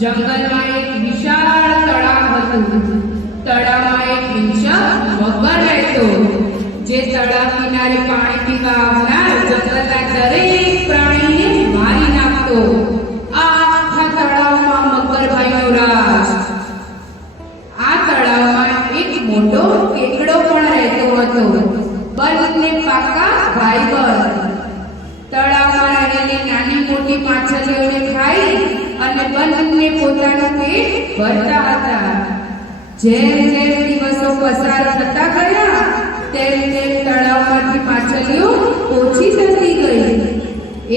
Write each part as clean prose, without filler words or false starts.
જંગલમાં એક વિશાળ તળાવ હતું. તળાવમાં એક હિંસક મગર રહેતો, જે તળાવ કિનારે પાણી પીવા આવનાર જંગલના દરેક પ્રાણીને મારી નાખતો. આખા તળાવમાં મગરભાઈનો રાજ. આ તળાવમાં એક મોટો કેકડો પણ રહેતો હતો. બંને પાકા ભાઈબંધ. તળાવમાં રહેલી નાની મોટી માછલીઓને ખાઈ અને બંને પોતાનું પેટ ભરતા હતા. જેમ જેમ દિવસો પસાર થતા ગયા તેમ તેમ તળાવમાંથી માછલીઓ ઓછી થતી ગઈ.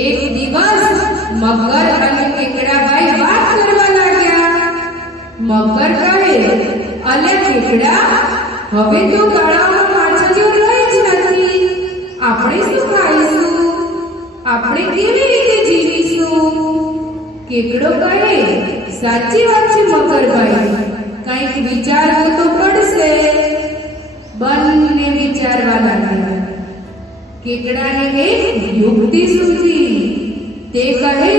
એક દિવસ મગર અને કેકડાભાઈ વાત કરવા લાગ્યા. મગર કહે, અલે કેકડા, હવે તો તળાવમાં માછલીઓ રહી જ નથી. આપણે શું ખાઈશું? આપણે કેવી રીતે જીવીશું? કેકડો કહે, સાચી વાત છે મગરભાઈ, કંઈક વિચારવું તો પડશે. બંને વિચારવા લાગ્યા. કેકડાને એક યુક્તિ સૂઝી. તે કહે,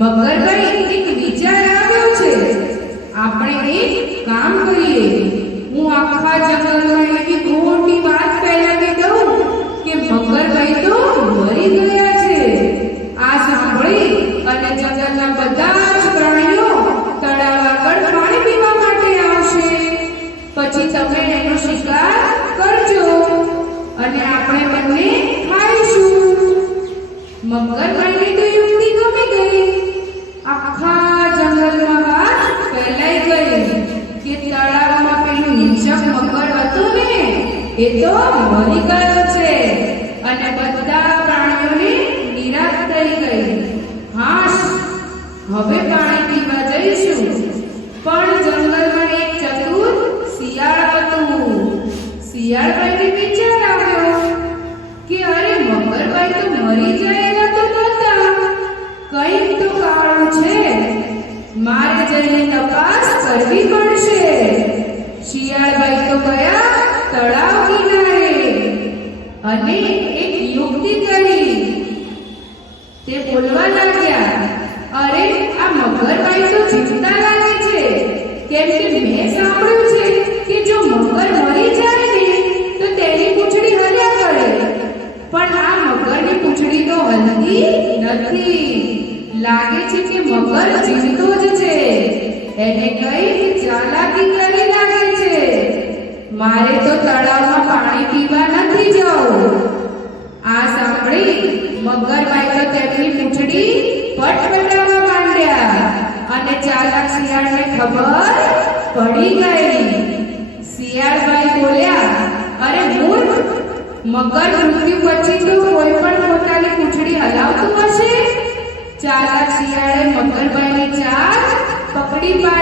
મગરભાઈ, એક વિચાર આવ્યો છે. આપણે એક કામ કરીએ. હું આખા જંગલમાં એવી ખોટી વાત ફેલાવી દઉં કે મગરભાઈ તો મરી ગયા છે. આ સાંભળી અને જંગલના બધા જ પ્રાણીઓ તળાવ આગળ પાણી પીવા માટે આવશે. પછી તમે એનો શિકાર કરજો અને આપણે બંને ખાઈશું. મગરભાઈની તો યુક્તિ ગમી ગઈ. આખા જંગલમાં વાત ફેલાઈ ગઈ કે તળાવમાં પેલું હિંસક મગર હતું ને, એ તો મરી ગયો છે. અને બધા પ્રાણીઓને નિરાશ થઈ ગઈ. હાશ, હવે પાણી પીવા જઈશું. પણ જંગલમાં એક ચતુર શિયાળ હતું. શિયાળભાઈને વિચાર આવ્યો કે અરે, મગરભાઈ તો મરી જાય એવા તો નહોતા. કંઈક તો કારણ છે. મારે જઈને તપાસ કરવી પડશે. શિયાળભાઈ તો ગયા તળાવ કિનારે અને એક યુક્તિ કરી. તે બોલવા લાગ્યા, અરે, આ મગરભાઈ તો જીવતા લાગે છે. કેમ કે મેં સાંભળ્યું છે કે જો મગર મરી જાય ને તો તેની પૂંછડી હલ્યા કરે. પણ આ મગરની પૂંછડી તો હલતી નથી. લાગે છે કે મગર જીવતો જ છે. એને કઈ ચાલાકી કરી લાગે છે. મારે તો તળાવમાં પાણી પીવા નથી જવું. આ સાંભળી મગરભાઈ તો તેમની પૂંછડી પટપટાવવા માંડ્યા અને ચાલાક શિયાળને ખબર પડી ગઈ. શિયાળભાઈ બોલ્યા, અરે મૂર્ખ, મગર મૃત્યુ પછી તો કોઈ પણ પોતાની પૂંછડી હલાવતું હશે. ચાલાક શિયાળે મગરભાઈની ચાલ પકડી પાડી.